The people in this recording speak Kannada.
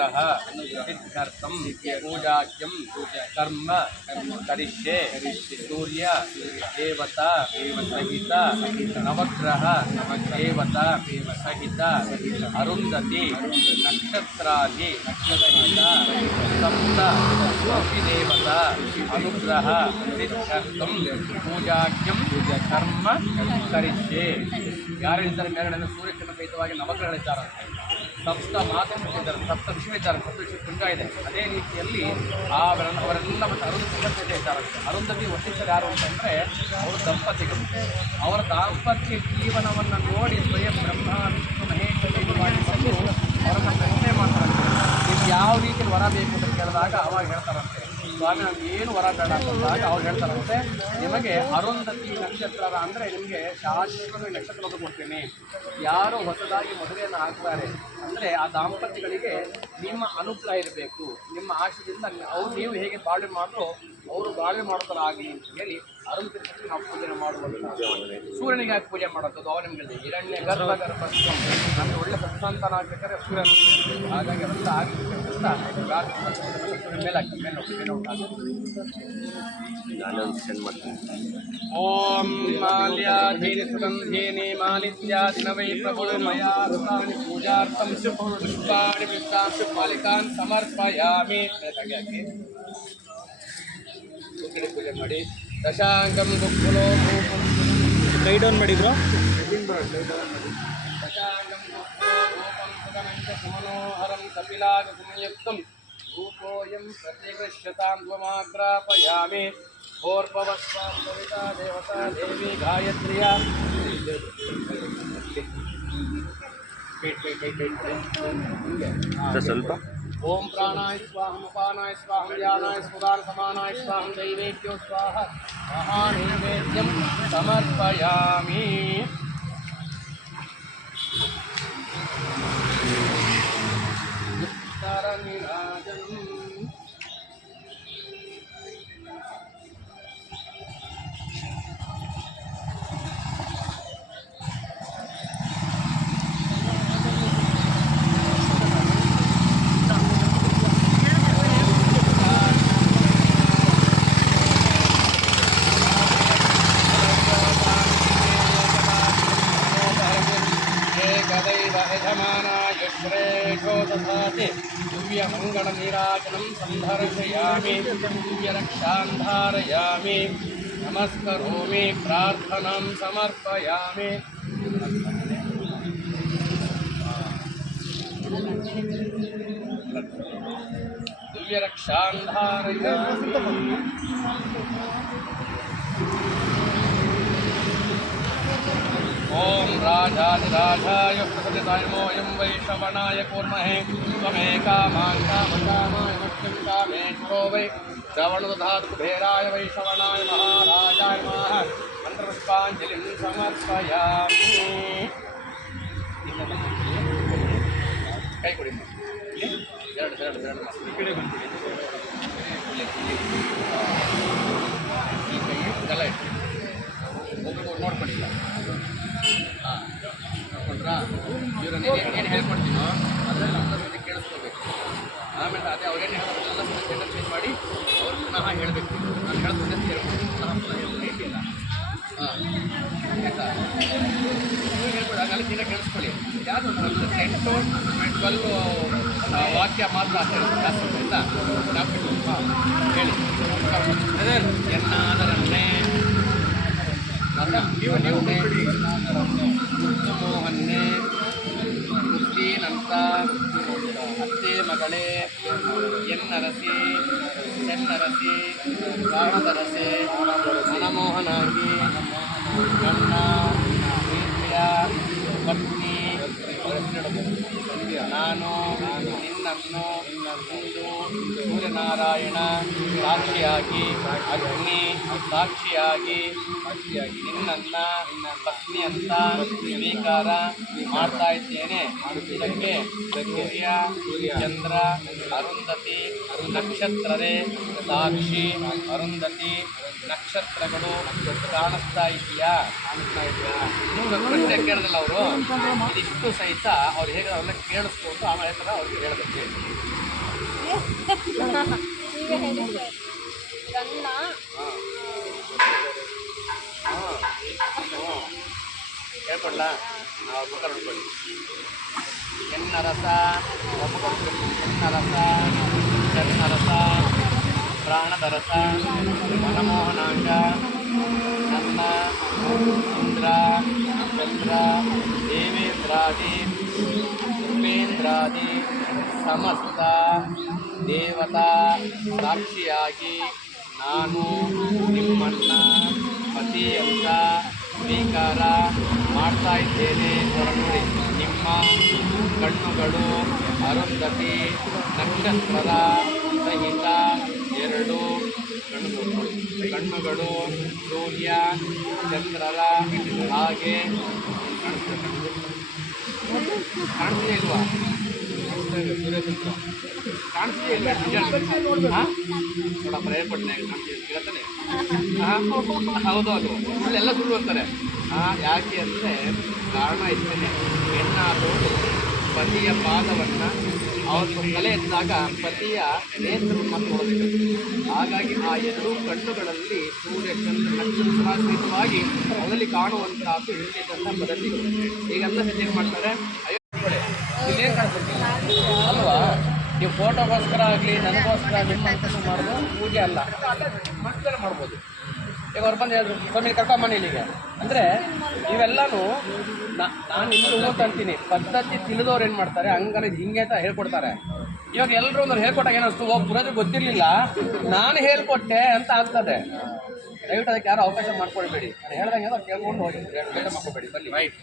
अनुग्रह सिद्ध्यर्थं पूजाख्यं कर्म करिष्ये सूर्य देवता सहित नवग्रह देवता सहित अरुंधति नक्षत्रादि सहित सप्त देवता अनुग्रह सिद्ध्यर्थं पूजाख्यं कर्म करिष्ये ಯಾರು ಹೇಳ್ತಾರೆ ಮೇಲ್ಗಡೆ ಸೂರ್ಯಕಿರಣ ಸಹಿತವಾಗಿ ನವಗ್ರಹಗಳಿದ್ದಾರಂತೆ ಸಪ್ತ ಮಾತೃಗಳಿದ್ದಾರೆ ಸಪ್ತ ವಿಷಯವಿದ್ದಾರೆ ಸಪ್ತ ವಿಷಯ ಪುಂಜ ಇದೆ ಅದೇ ರೀತಿಯಲ್ಲಿ ಅವರೆಲ್ಲ ಮತ್ತು ಅರುಂಧತಿ ಇದ್ದಾರಂತೆ ಅರುಂಧತಿ ವಸಿಷ್ಠರು ಯಾರು ಅಂತಂದರೆ ಅವರು ದಂಪತಿಗಳು ಅವರ ದಾಂಪತ್ಯ ಜೀವನವನ್ನು ನೋಡಿ ಸ್ವಯಂ ಬ್ರಹ್ಮ ವಿಷ್ಣು ಮಹೇಶ್ವರವಾಗಿ ಬಂದು ಅವರನ್ನು ಪ್ರಶ್ನೆ ಮಾಡ್ತಾರಂತೆ ನೀವು ಯಾವ ರೀತಿಯಲ್ಲಿ ವರ ಬೇಕು ಅಂತ ಕೇಳಿದಾಗ ಅವಾಗ ಹೇಳ್ತಾರಂತೆ ಸ್ವಾಮಿ ನಮ್ಗೆ ಏನು ವರ ಬೇಡ ಅಂತಂದಾಗ ಅವ್ರು ಹೇಳ್ತಾರಂತೆ ನಿಮಗೆ ಅರುಂಧತಿ ನಕ್ಷತ್ರ ಅಂದರೆ ನಿಮಗೆ ಶಾಶ್ವತ ನಕ್ಷತ್ರ ಕೊಡ್ತೀನಿ ಯಾರು ಹೊಸದಾಗಿ ಮದುವೆಯನ್ನು ಆಗ್ತಾರೆ ಅಂದರೆ ಆ ದಾಂಪತ್ಯಗಳಿಗೆ ನಿಮ್ಮ ಅನುಗ್ರಹ ಇರಬೇಕು ನಿಮ್ಮ ಆಶಯದಿಂದ ನೀವು ಹೇಗೆ ಬಾಳ್ವೆ ಮಾಡೋ ಅವರು ಬಾಳ್ವೆ ಮಾಡೋದರ ಆಗಲಿ ಅಂತ ಹೇಳಿ ಅರುಂಧತಿ ನಾವು ಪೂಜೆ ಮಾಡುವುದು ಸೂರ್ಯನಿಗೆ ಹಾಕಿ ಪೂಜೆ ಮಾಡೋದು ಅವ್ರು ನಿಮಗೆ ಹಿರಣ್ಯ ಗರ್ಭ ನಮಗೆ ಒಳ್ಳೆ ಸತ್ಸಂತಾನ ಆಗ್ಬೇಕಾದ್ರೆ ಸೂರ್ಯ ಹಾಗಾಗಿ ಅವೆಲ್ಲ ಆಗಲಿಕ್ಕೆ ಮೇಲೆ ಹಾಕಿ ಮೇಲೆ ಓಂ ಮಾಲ್ಯಾಧೀನಿ ಸುಗಂಧೀನಿ ಮಾಲಿತ್ಯಾದಿನ ವೈ ಪ್ರಭುರ್ಮಯಾ ಋತಾನಿ ಪೂಜಾರ್ಥಂ ಪುಷ್ಪಾಣಿ ಪುಷ್ಪಾಂಶು ಮಾಲಿಕಾನ್ ಸಮರ್ಪಯಾಮಿ ಪೂಜೆ ಮಾಡಿ ದಶಾಂಗಂ ಗುಕ್ಕುಲೋ ಕೈ ಡೌನ್ ಮಾಡಿದ್ರು ದಶಾಂಗಂ ರೂಪಂ ಸುಗಮಂಚ ಸುಮನೋಹರಂ ಕಪಿಲಾಗ ಸಂಯುಕ್ತಂ ರೂಪೋಯಂ ಪ್ರತಿಗೃಹ್ಯತಾಂ ಧ್ವಮಾಗ್ರಾಪಯಾಮಿ ಭೋರ್ಭವಸ್ವಾಂ ಕವಿತಾ ದೇವತಾ ದೇವಿ ಗಾಯತ್ರಿಯ ಸ್ವಲ್ಪ ಓಂ ಪ್ರಾಣಾಯ ಸ್ವಾಹಂ ಅಪಾನಾಯ ಸ್ವಾಹಂ ಯಾನಾಯ ಸ್ಫುರಾನ್ ಸಮಾನಾಯ ಸ್ವಾಹಂ ದೈವೇಭ್ಯೋ ಸ್ವಾಹ ಮಹಾನೈವೇದ್ಯಂ ಸಮರ್ಪಯಾಮಿ ನೀರಾಜನಂ दिव्यमङ्गलनीराजनं सन्धर्शयामि दिव्यरक्षां धारयामि नमस्करोमि प्रार्थनां समर्पयामि दिव्यरक्षां धारयामि ओम राजाधिराजाय प्रसन्नतायमोऽयं वैश्रवणाय कूर्महे त्वमेकामाङ्कामकामाय मुख्यं कामेश्वरो वै श्रवणदधातु कुबेराय वैश्रवणाय महाराजाय नमः मन्त्रपुष्पाञ्जलिं समर्पयामि कೈ ಕೊಡಿ ಎರಡು ಈ ಕಡೆ ಬಂದಿದೆ ಈ ಕೈ ಇದೆಲ್ಲ ಇಟ್ಟು ಒಬ್ಬರು ನೋಡ್ಕೊಂಡಿಲ್ಲ ಹಾಂ ನೋಡ್ಕೊಂಡ್ರಾ ಇವ್ರನ್ನ ಏನು ಹೇಳ್ಕೊಡ್ತೀನೋ ಅದರಲ್ಲಿ ನಮ್ಮ ಜೊತೆ ಕೇಳಿಸ್ಕೋಬೇಕು ಆಮೇಲೆ ಅದೇ ಅವ್ರೇನು ಹೇಳ್ತಾರೆ ಎಲ್ಲ ಸೆಂಟೆನ್ಸ್ ಚೇಂಜ್ ಮಾಡಿ ಅವ್ರು ಪುನಃ ಹೇಳಬೇಕು ನಾನು ಹೇಳ್ತೀನಿ ಅಂತ ಹೇಳ್ಬೋದು ಪುನಃ ಹೇಳ್ತಿಲ್ಲ ಹಾಂ ಆಯಿತಾ ಹೇಳ್ಬೋದು ಹಾಗಾಗಿ ನೀವೇ ಕೇಳಿಸ್ಕೊಳ್ಳಿ ಯಾವುದು 10 to 12 ವಾಕ್ಯ ಮಾತ್ರ ಅಂತ ಹೇಳ್ತಾರೆ ಜಾಸ್ತಿ ಆಯಿತಾ ಡಾಕ್ಟರ್ ಹಾಂ ಹೇಳಿ ಎನ್ನಾದರನ್ನೇ ನೀವು ಮೋಹನ್ನೇ ಮುಕ್ತೀನಂತ ಅತ್ತೆ ಮಗಳೇ ಎನ್ನರಸಿ ಚೆನ್ನರಸಿ ರಾಣದರಸಿ ಮನಮೋಹನಾಗಿ ಗಣ್ಣ ಪ್ರೀತಿಯ ಪತ್ನಿ ನಾನು ನಿನ್ನನ್ನು ಇಂದು ಸೂರ್ಯನಾರಾಯಣ ಸಾಕ್ಷಿಯಾಗಿ ಅಗ್ನಿ ಸಾಕ್ಷಿಯಾಗಿ ನಿನ್ನನ್ನು ಪತ್ನಿ ಅಂತ ಸ್ವೀಕಾರ ಮಾಡ್ತಾ ಇದ್ದೇನೆ. ಇದಕ್ಕೆ ಸೂರ್ಯ ಚಂದ್ರ ಅರುಂಧತಿ ನಕ್ಷತ್ರರೇ ಸಾಕ್ಷಿ. ಅರುಂಧತಿ ನಕ್ಷತ್ರಗಳು ಕಾಣಿಸ್ತಾ ಇದೆಯಾ? ಪ್ರಶ್ನೆ ಕೇಳಿದಲ್ಲ ಅವರು, ಇದಿಷ್ಟು ಸಹಿತ ಅವ್ರು ಹೇಗೆ ಅವ್ರನ್ನ ಕೇಳಿಸ್ಕೊಂಡು ಆಮೇಲೆ ಥರ ಅವ್ರಿಗೆ ಹೇಳಬೇಕು. ನೀವೇ ಹೇಳಿ ಸರ್. ಗನ್ನ ಹೇಳ್ಕೊಡ್ಲಾ ನಾವು ಮುಖ ನೋಡ್ಕೊಳ್ಳಿ. ಎನ್ನರಸ ಎನ್ನರಸ ಚನ್ನರಸ ಪ್ರಾಣದರಸ ಮನಮೋಹನಾಂಗ ನನ್ನ ಇಂದ್ರ ಚಂದ್ರ ದೇವೇಂದ್ರಾದಿ ಉಪೇಂದ್ರಾದಿ ಸಮಸ್ತ ದೇವತಾ ಸಾಕ್ಷಿಯಾಗಿ ನಾನು ನಿಮ್ಮನ್ನ ಪತಿ ಅಂತ ಸ್ವೀಕಾರ ಮಾಡ್ತಾ ಇದ್ದೇನೆ. ನೋಡಿ, ನಿಮ್ಮ ಕಣ್ಣುಗಳು ಅರುಂಧತಿ ನಕ್ಷತ್ರದ ಸಹಿತ 2 ಕಣ್ಣುಗಳು ಸೂರ್ಯ ಚಂದ್ರರ ಹಾಗೆ ಕಾಣಿಸ್ತಾ ಇಲ್ವಾ? ಕಾಣಿಸ್ತಾ ಇಲ್ವಾ? ನೋಡಪ್ಪ ಹೇಳ್ಕೊಡ್ತೀನಿ, ಕಾಣಿಸ್ತಾನೆ. ಹೌದು ಅದು ಸುಳ್ಳೆಲ್ಲ ಸುಳ್ಳು ಅಂತಾರೆ. ಯಾಕೆ ಅಂದರೆ ಕಾರಣ ಇರ್ತೇನೆ. ಹೆಣ್ಣಾದವಳು ಪತಿಯ ಪಾದವನ್ನು ಅವತ್ತು ತಲೆ ಎತ್ತಿದಾಗ ಪತಿಯ ನೇತ್ರವನ್ನು ನೋಡಬೇಕು. ಹಾಗಾಗಿ ಆ 2 ಕಣ್ಣುಗಳಲ್ಲಿ ಸೂರ್ಯ ಚಂದ್ರ ನಕ್ಷತ್ರಾತೀತವಾಗಿ ಅವರಲ್ಲಿ ಕಾಣುವಂತಹದ್ದು ಹಿಂದೆ ಪದ್ಧತಿಗಳು. ಈಗೆಲ್ಲ ಏನು ಮಾಡ್ತಾರೆ, ಇಲ್ಲೇನು ಕಾಣಿಸ್ತಿಲ್ಲ ಅಲ್ವಾ? ನೀವು ಫೋಟೋಗೋಸ್ಕರ ಆಗಲಿ ನನಗೋಸ್ಕರ ನಿಮ್ಮಂತೂ ಮಾಡೋದು ಪೂಜೆ ಅಲ್ಲ, ಮಕ್ಕಳು ಮಾಡ್ಬೋದು. ಈಗ ಅವ್ರು ಬಂದು ಹೇಳಿದ್ರು ಸ್ವಾಮಿ ಕರ್ಕೊಂಬನ್ನಿ ಇಲ್ಲಿಗೆ ಅಂದರೆ ಇವೆಲ್ಲನೂ ನಾನು ನಿಮ್ಗೆ ಓದ್ತಾ ಅಂತೀನಿ. ಪದ್ಧತಿ ತಿಳಿದವ್ರು ಏನು ಮಾಡ್ತಾರೆ, ಹಂಗಲ್ಲ ಹಿಂಗೆ ಅಂತ ಹೇಳ್ಕೊಡ್ತಾರೆ. ಇವಾಗ ಎಲ್ಲರೂ ಒಂದು ಹೇಳ್ಕೊಟ್ಟಾಗ ಏನಿಸ್ತು, ಪುರೋದ್ರೆ ಗೊತ್ತಿರಲಿಲ್ಲ ನಾನು ಹೇಳ್ಕೊಟ್ಟೆ ಅಂತ ಆಗ್ತದೆ. ದಯವಿಟ್ಟು ಅದಕ್ಕೆ ಯಾರು ಅವಕಾಶ ಮಾಡ್ಕೊಳ್ಬೇಡಿ. ನಾನು ಹೇಳ್ದಂಗೆ ಕೇಳ್ಕೊಂಡು ಹೋಗಿ ಬೇಡ ಮಾಡ್ಕೊಬೇಡಿ. ಬನ್ನಿ. ರೈಟ್.